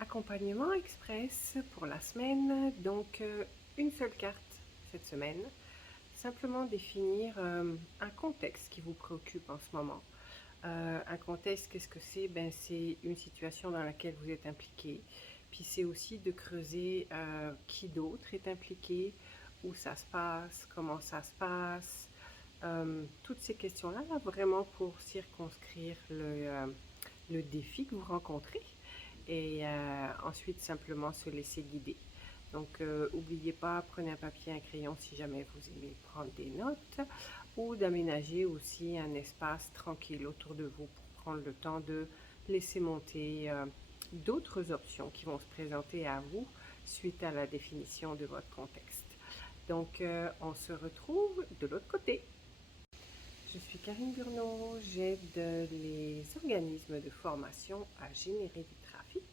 Accompagnement express pour la semaine, donc une seule carte cette semaine. Simplement définir un contexte qui vous préoccupe en ce moment. Un contexte, qu'est-ce que c'est? C'est une situation dans laquelle vous êtes impliqué. Puis c'est aussi de creuser qui d'autre est impliqué, où ça se passe, comment ça se passe. Toutes ces questions-là, là, vraiment pour circonscrire le défi que vous rencontrez et ensuite simplement se laisser guider. Donc, n'oubliez pas, prenez un papier et un crayon si jamais vous aimez prendre des notes ou d'aménager aussi un espace tranquille autour de vous pour prendre le temps de laisser monter d'autres options qui vont se présenter à vous suite à la définition de votre contexte. Donc, on se retrouve de l'autre côté. Je suis Karine Burneau, j'aide les organismes de formation à générer du trafic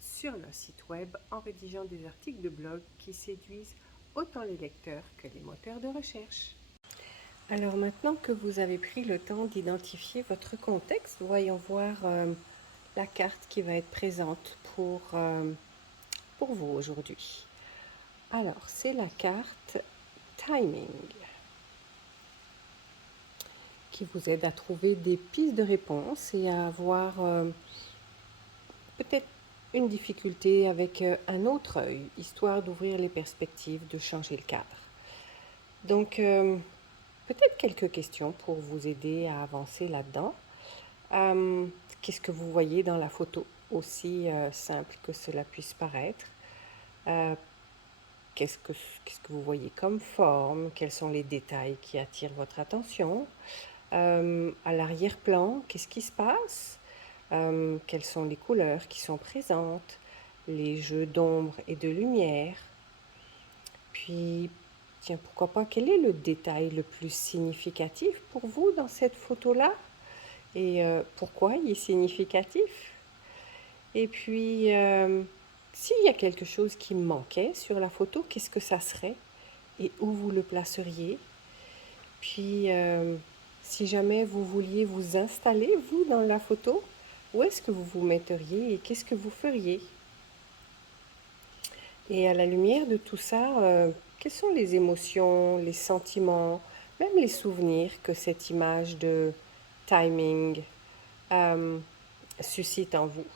sur leur site web en rédigeant des articles de blog qui séduisent autant les lecteurs que les moteurs de recherche. Alors maintenant que vous avez pris le temps d'identifier votre contexte, voyons voir la carte qui va être présente pour vous aujourd'hui. Alors, c'est la carte Timing qui vous aide à trouver des pistes de réponse et à avoir peut-être une difficulté avec un autre œil, histoire d'ouvrir les perspectives, de changer le cadre. Donc, peut-être quelques questions pour vous aider à avancer là-dedans. Qu'est-ce que vous voyez dans la photo, aussi simple que cela puisse paraître? Qu'est-ce que vous voyez comme forme? Quels sont les détails qui attirent votre attention? À l'arrière-plan, qu'est-ce qui se passe? Quelles sont les couleurs qui sont présentes? Les jeux d'ombre et de lumière? Puis, tiens, pourquoi pas, quel est le détail le plus significatif pour vous dans cette photo-là? Et pourquoi il est significatif? Et puis, s'il y a quelque chose qui manquait sur la photo, qu'est-ce que ça serait? Et où vous le placeriez? Puis, si jamais vous vouliez vous installer, vous, dans la photo, où est-ce que vous vous metteriez et qu'est-ce que vous feriez? Et à la lumière de tout ça, quelles sont les émotions, les sentiments, même les souvenirs que cette image de timing suscite en vous?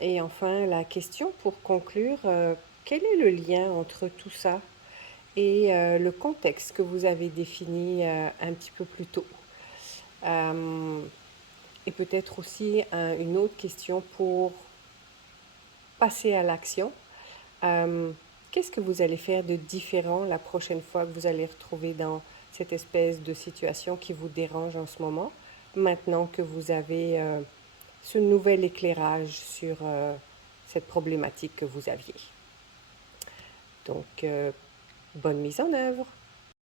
Et enfin, la question pour conclure, quel est le lien entre tout ça et le contexte que vous avez défini un petit peu plus tôt? Et peut-être aussi une autre question pour passer à l'action. Qu'est-ce que vous allez faire de différent la prochaine fois que vous allez retrouver dans cette espèce de situation qui vous dérange en ce moment, maintenant que vous avez ce nouvel éclairage sur cette problématique que vous aviez? Donc, bonne mise en œuvre!